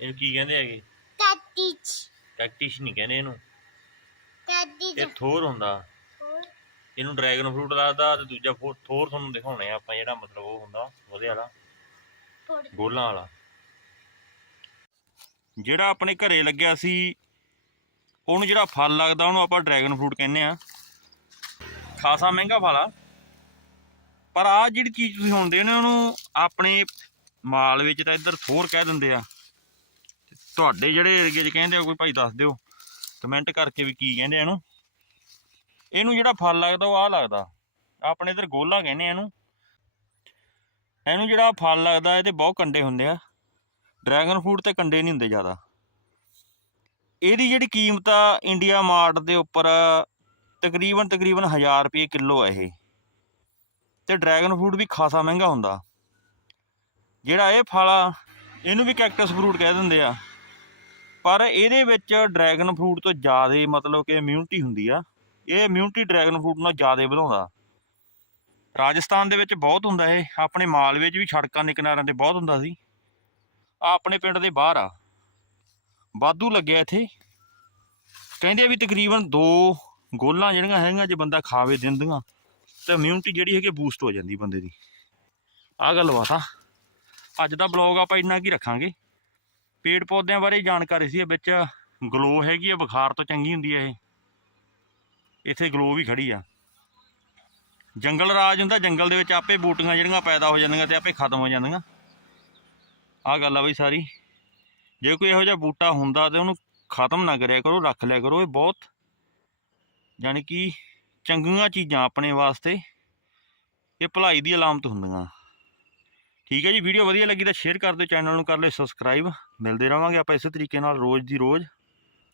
ਇਹਨੂੰ ਕੀ ਕਹਿੰਦੇ ਹੈਗੇ? ਕੈਟਿਚ ਕੈਕਟਿਸ ਨਹੀਂ ਕਹਿੰਦੇ ਇਹਨੂੰ। ਕੈਟਿਚ ਇਹ ਥੋਰ ਹੁੰਦਾ। ਇਹਨੂੰ ਡਰੈਗਨ ਫਰੂਟ ਲੱਗਦਾ ਤੇ ਦੂਜਾ ਫੋ- ਥੋਰ ਤੁਹਾਨੂੰ ਦਿਖਾਉਣੇ ਆ ਆਪਾਂ ਜਿਹੜਾ ਮਤਲਬ ਉਹ ਹੁੰਦਾ ਉਹਦੇ ਵਾਲਾ। ਗੋਲਾਂ ਵਾਲਾ। ਜਿਹੜਾ ਆਪਣੇ ਘਰੇ ਲੱਗਿਆ ਸੀ ਉਹਨੂੰ ਜਿਹੜਾ ਫਲ ਲੱਗਦਾ ਉਹਨੂੰ ਆਪਾਂ ਡਰੈਗਨ ਫਰੂਟ ਕਹਿੰਦੇ ਆ। ਖਾਸਾ ਮਹਿੰਗਾ ਫਲ ਆ। ਪਰ ਆ ਜਿਹੜੀ ਚੀਜ਼ ਤੁਸੀਂ ਹੁਣ ਦੇ ਨੇ ਉਹਨੂੰ ਆਪਣੇ ਮਾਲ ਵਿੱਚ ਤਾਂ ਇੱਧਰ ਥੋਰ ਕਹਿ ਦਿੰਦੇ ਆ। ਤੁਹਾਡੇ ਜਿਹੜੇ ਏਰੀਏ 'ਚ ਕਹਿੰਦੇ ਆ, ਕੋਈ ਭਾਈ ਦੱਸ ਦਿਓ ਕਮੈਂਟ ਕਰਕੇ ਵੀ ਕੀ ਕਹਿੰਦੇ ਇਹਨੂੰ। ਇਹਨੂੰ ਜਿਹੜਾ ਫਲ ਲੱਗਦਾ, ਉਹ ਆ ਲੱਗਦਾ। ਆਪਣੇ ਇੱਧਰ ਗੋਲਾ ਕਹਿੰਦੇ ਇਹਨੂੰ। ਇਹਨੂੰ ਜਿਹੜਾ ਫਲ ਲੱਗਦਾ, ਇਹਦੇ ਬਹੁਤ ਕੰਡੇ ਹੁੰਦੇ ਆ। ਡਰੈਗਨ ਫਰੂਟ ਤੇ ਕੰਡੇ ਨਹੀਂ ਹੁੰਦੇ ਜ਼ਿਆਦਾ। ਇਹਦੀ ਜਿਹੜੀ ਕੀਮਤ ਆ ਇੰਡੀਆ ਮਾਰਟ ਦੇ ਉੱਪਰ ਤਕਰੀਬਨ ਤਕਰੀਬਨ 1000 ਰੁਪਏ ਕਿਲੋ ਆ ਇਹ। ਤੇ ਡਰੈਗਨ ਫਰੂਟ ਵੀ ਖਾਸਾ ਮਹਿੰਗਾ ਹੁੰਦਾ। ਜਿਹੜਾ ਇਹ ਫਲ ਆ, ਇਹਨੂੰ ਵੀ ਕੈਕਟਸ ਫਰੂਟ ਕਹਿ ਦਿੰਦੇ ਆ। ਪਰ ਇਹਦੇ ਵਿੱਚ ਡਰੈਗਨ ਫਰੂਟ ਤੋਂ ਜ਼ਿਆਦਾ ਮਤਲਬ ਕਿ ਇਮਿਊਨਿਟੀ ਹੁੰਦੀ ਆ। ਇਹ ਇਮਿਊਨਿਟੀ ਡਰੈਗਨ ਫਰੂਟ ਨਾਲ ਜ਼ਿਆਦਾ ਵਧਾਉਂਦਾ। ਰਾਜਸਥਾਨ ਦੇ ਵਿੱਚ ਬਹੁਤ ਹੁੰਦਾ ਇਹ। ਆਪਣੇ ਮਾਲਵੇ 'ਚ ਵੀ ਸੜਕਾਂ ਦੇ ਕਿਨਾਰਿਆਂ ਤੇ ਬਹੁਤ ਹੁੰਦਾ ਸੀ। ਆ ਆਪਣੇ ਪਿੰਡ ਦੇ ਬਾਹਰ ਆ। ਵਾਧੂ ਲੱਗਿਆ ਇੱਥੇ। ਕਹਿੰਦੇ ਆ ਵੀ ਤਕਰੀਬਨ ਦੋ ਗੋਲਾਂ ਜਿਹੜੀਆਂ ਹੈਗੀਆਂ, ਜੇ ਬੰਦਾ ਖਾਵੇ ਦਿੰਦੀਆਂ ਤੇ ਇਮਿਊਨਿਟੀ ਜਿਹੜੀ ਹੈਗੀ ਬੂਸਟ ਹੋ ਜਾਂਦੀ ਬੰਦੇ ਦੀ। ਆ ਗੱਲ ਬਾਤ ਆ। ਅੱਜ ਦਾ ਬਲੌਗ ਆਪਾਂ ਇੰਨਾ ਕੀ ਰੱਖਾਂਗੇ। ਪੇੜ ਪੌਦਿਆਂ ਬਾਰੇ ਜਾਣਕਾਰੀ ਸੀ, ਇਹ ਵਿੱਚ ਗਲੋ ਹੈਗੀ ਆ, ਬੁਖਾਰ ਤੋਂ ਚੰਗੀ ਹੁੰਦੀ ਆ ਇਹ। ਇੱਥੇ ਗਲੋ ਵੀ ਖੜੀ ਆ। ਜੰਗਲ ਰਾਜ ਹੁੰਦਾ, ਜੰਗਲ ਦੇ ਵਿੱਚ ਆਪੇ ਬੂਟੀਆਂ ਜਿਹੜੀਆਂ ਪੈਦਾ ਹੋ ਜਾਂਦੀਆਂ ਤੇ ਆਪੇ ਖਤਮ ਹੋ ਜਾਂਦੀਆਂ। ਆਹ ਗੱਲ ਆ ਬਈ ਸਾਰੀ। ਜੇ ਕੋਈ ਇਹੋ ਜਿਹਾ ਬੂਟਾ ਹੁੰਦਾ ਤੇ ਉਹਨੂੰ ਖਤਮ ਨਾ ਕਰਿਆ ਕਰੋ, ਰੱਖ ਲਿਆ ਕਰੋ, ਇਹ ਬਹੁਤ ਯਾਨੀ ਕਿ ਚੰਗੀਆਂ ਚੀਜ਼ਾਂ ਆਪਣੇ ਵਾਸਤੇ। ਇਹ ਭਲਾਈ ਦੀ ਅਲਾਮਤ ਹੁੰਦੀਆਂ। ਠੀਕ ਹੈ ਜੀ ਵੀਡੀਓ ਵਧੀਆ ਲੱਗੀ ਤਾਂ ਸ਼ੇਅਰ ਕਰ ਦਿਓ ਚੈਨਲ ਨੂੰ ਕਰ ਲਿਓ ਸਬਸਕ੍ਰਾਈਬ ਮਿਲਦੇ ਰਵਾਂਗੇ ਆਪਾਂ ਇਸੇ ਤਰੀਕੇ ਨਾਲ ਰੋਜ਼ ਦੀ ਰੋਜ਼।